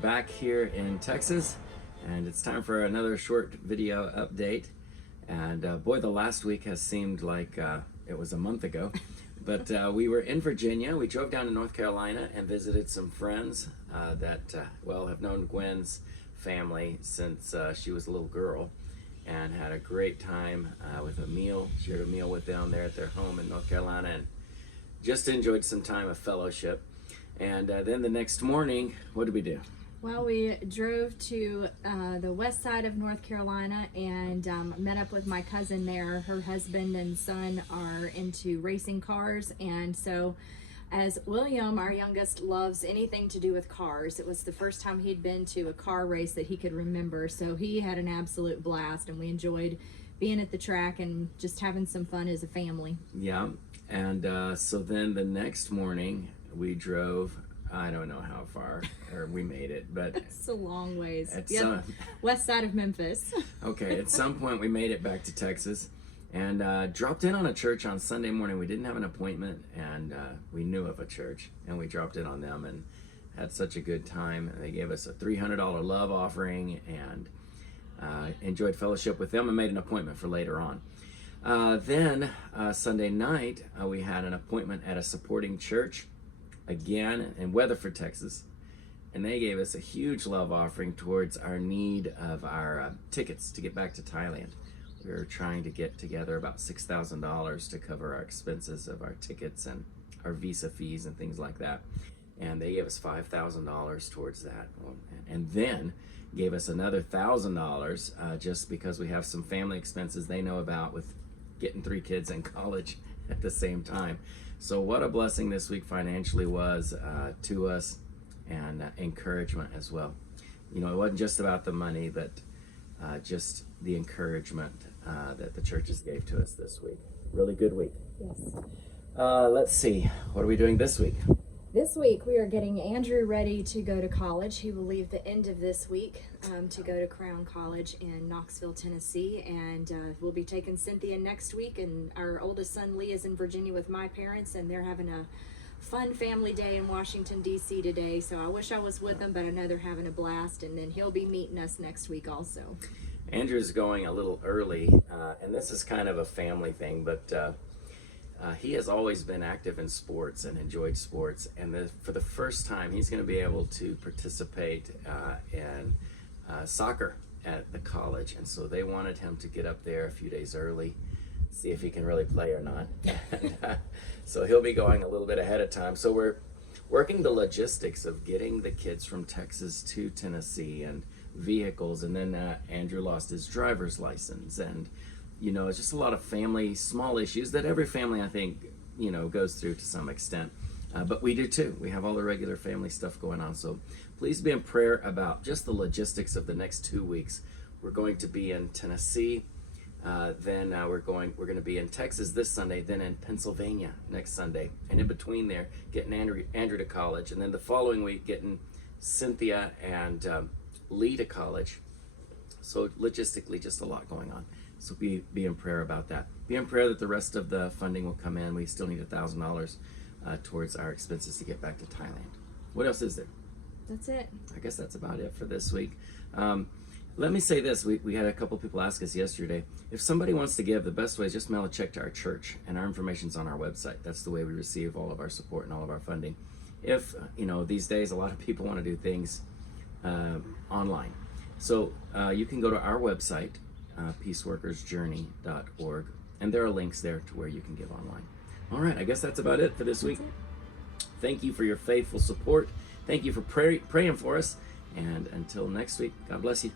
back here in Texas, and it's time for another short video update. And boy, the last week has seemed like it was a month ago. But we were in Virginia. We drove down to North Carolina and visited some friends that have known Gwen's family since she was a little girl, and had a great time with a meal. Shared a meal with them there at their home in North Carolina, and just enjoyed some time of fellowship. And then the next morning, what did we do? Well, we drove to the west side of North Carolina and met up with my cousin there. Her husband and son are into racing cars, and so as William, our youngest, loves anything to do with cars, it was the first time he'd been to a car race that he could remember, so he had an absolute blast, and we enjoyed being at the track and just having some fun as a family. Yeah, and so then the next morning we drove, I don't know how far, or we made it, but it's a long ways. Yep, west side of Memphis. Okay, at some point we made it back to Texas, and dropped in on a church on Sunday morning. We didn't have an appointment, and we knew of a church, and we dropped in on them and had such a good time. They gave us a $300 love offering, and enjoyed fellowship with them and made an appointment for later on. Then Sunday night we had an appointment at a supporting church, again in Weatherford, Texas, and they gave us a huge love offering towards our need of our tickets to get back to Thailand. We were trying to get together about $6,000 to cover our expenses of our tickets and our visa fees and things like that, and they gave us $5,000 towards that, and then gave us another $1,000 just because we have some family expenses they know about with getting 3 kids in college at the same time. So what a blessing this week financially was to us, and encouragement as well. You know, it wasn't just about the money, but just the encouragement that the churches gave to us this week. Really good week. Yes. Let's see, what are we doing this week? This week we are getting Andrew ready to go to college. He will leave the end of this week to go to Crown College in Knoxville, Tennessee, and we'll be taking Cynthia next week, and our oldest son Lee is in Virginia with my parents, and they're having a fun family day in Washington, D.C. today, so I wish I was with them, but I know they're having a blast, and then he'll be meeting us next week also. Andrew's going a little early, and this is kind of a family thing, but he has always been active in sports and enjoyed sports, and for the first time he's going to be able to participate in soccer at the college, and so they wanted him to get up there a few days early, see if he can really play or not. And, so he'll be going a little bit ahead of time. So we're working the logistics of getting the kids from Texas to Tennessee, and vehicles, and then Andrew lost his driver's license, and you know, it's just a lot of family, small issues that every family, I think, you know, goes through to some extent. But we do too. We have all the regular family stuff going on. So please be in prayer about just the logistics of the next 2 weeks. We're going to be in Tennessee. Then we're going to be in Texas this Sunday, then in Pennsylvania next Sunday. And in between there, getting Andrew to college. And then the following week, getting Cynthia and Lee to college. So logistically, just a lot going on. So be in prayer about that. Be in prayer that the rest of the funding will come in. We still need $1,000 towards our expenses to get back to Thailand. What else is there? That's it. I guess that's about it for this week. Let me say this. We had a couple people ask us yesterday, if somebody wants to give, the best way is just mail a check to our church, and our information's on our website. That's the way we receive all of our support and all of our funding. If, you know, these days a lot of people want to do things online. So you can go to our website, peaceworkersjourney.org, and there are links there to where you can give online. All right, I guess that's about it for this week. Thank you for your faithful support. Thank you for praying for us, and until next week, God bless you.